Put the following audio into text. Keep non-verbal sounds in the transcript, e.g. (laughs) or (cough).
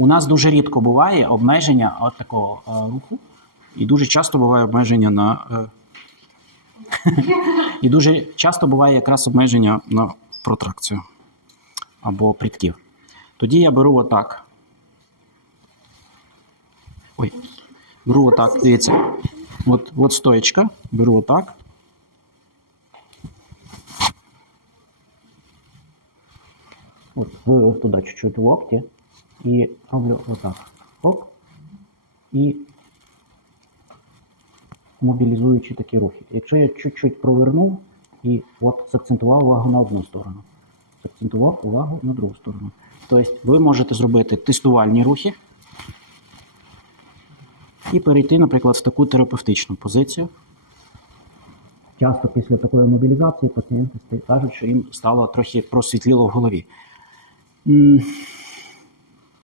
У нас дуже рідко буває обмеження от такого е, руху, і дуже часто буває обмеження на. Е, (laughs) і дуже часто буває якраз обмеження на протракцію або прітків. Тоді я беру отак. Ой, беру отак, дивіться. От, от стоечка, беру отак. От, вивів туди чуть-чуть локті і роблю отак. Оп. І мобілізуючи такі рухи. Якщо я чуть-чуть провернув і от закцентував увагу на одну сторону, закцентував увагу на другу сторону. Тобто ви можете зробити тестувальні рухи і перейти, наприклад, в таку терапевтичну позицію. Часто після такої мобілізації пацієнти кажуть, що їм стало трохи просвітліло в голові.